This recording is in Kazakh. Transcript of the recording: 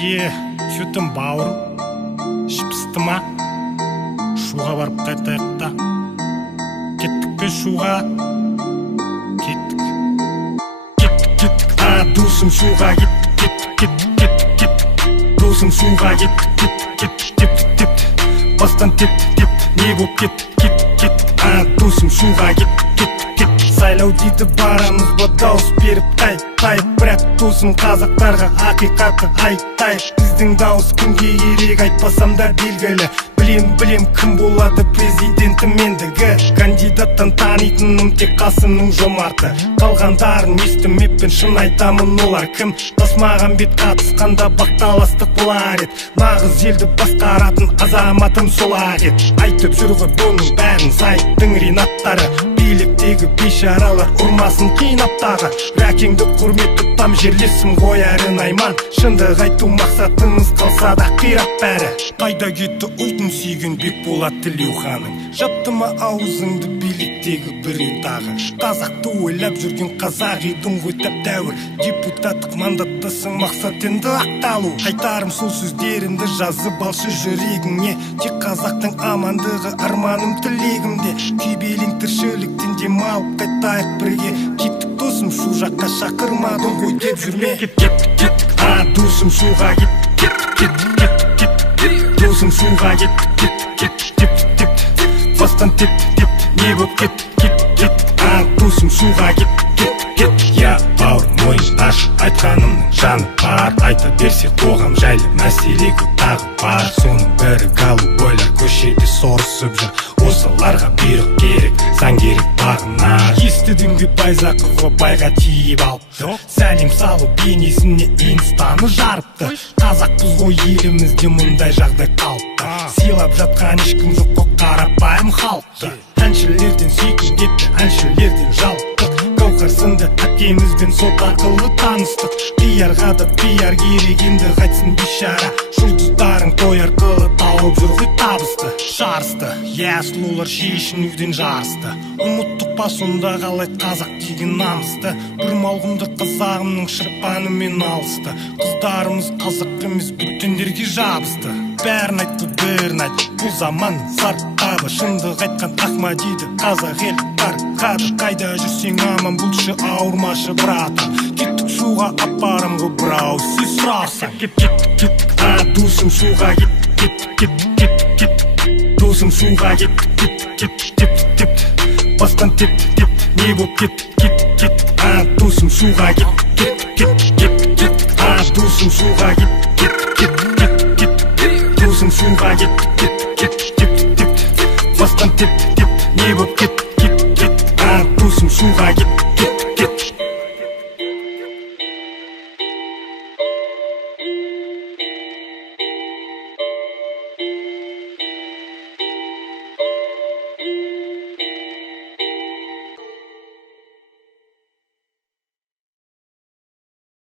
Че там, бауырым? Іш пысты ма? Шуға барып қайтайық та. Кеттік пе шуға? Кеттік. Досым шуға кеттік. Досым шуға кеттік. Бастан тепті. Не боп кеттік. Досым шуға кеттік. Сайлау дейді барамыз ба дауыс беріп тайып. Бірақ досым қазақтарға ақиқатты айтайық. Біздің дауыс кімге керек айтпасам да белгілі. Білем кім болады президентім ендігі. Кандидаттан танитыным тек Қасымның Жомарты. Қалғандарын естімеппін, шын айтамын олар кім. Тасмағамбет қатысқанда бақталастық болар ед. Нағыз елді басқаратын азаматым солар ед. Айтып жүр ғой бұның бәрін сайттың ринаттары. Биліктегі бейшаралар ұрмасын қинап тағы. Рәкеңді құрмет тұтам жерлесім қоярын айман. Шындық айту мақсатымыз қалса да қирап бәрі. Қайда кетті ұлтын сүйген Бекболат Тілеуханың? Жапты ма аузыңды биліктегі біреу тағы? Қазақты ойлап жүрген қазақ едің ғой тәп-тәуір. Депутаттық мандаттасың, мақсат енді ақталу. Айтарым сол сөздерімді жазып алшы жүрегіңе. Тек қазақтың амандығы арманым тілегімде. Күйбелең тіршіліктен демалып қайтайық бірге. Кеттік досым, шу жаққа шақырмадың ғой деп жүрме. Кеттік, досым, шуға кеттік. Досым шуға кеттік. Бастан тепті. Не боп кеттік. Досым шуға кеттік. Я бауыр мойын аш, айтқанымның жаны бар. Айта берсе қоғам жайлы мәселе көп тағы бар. Соның бірі голубойлар көшеде сорысып жүр. Осыларға бұйрық керек, заң керек бағына. Естідің бе Байзақова байға тиіп алыпты. Сәлем салу бейнесіне инстаны жарыпты. Қазақпыз ғой елімізде мұндай жағдай қалыпты. Сыйлап жатқан ешкім жоқ қой қарапайым халықты. Әншілерден сүйкім кетті, әншілерден жалықтық. Гауһар сынды әкемізбен сот арқылы таныстық. Пиарға да пиар керек, енді қайтсын бейшара. Жұлдыздарың той арқылы тауып жүр ғой табысты. Жарысты, сұлулар шешінуден жарысты. Ұмыттық па сонда қалай қазақ деген намысты. Бір малғымды қазағымның шырпанымен алысты. Қыздарымыз қазақ емес бүтіндерге жабысты. Бәрін айтты, бірін айт, бұл заман сарқады. Шындық айтқан Ахмадиді қазақ ел тарқады. Қайда жүрсең аман бұлшы, ауырмашы братым. Кеттік шуға апарам ғой бірау сөз сұрарсың. Кеттік, досым шуға кеттік. Досым шуға кеттік. Бастан тепті. Не боп кеттік. Досым шуға кеттік. Досым шуға кеттік. Досым шуға кеттік. Бастан тепті. Не боп кеттік. Досым шуға кеттік.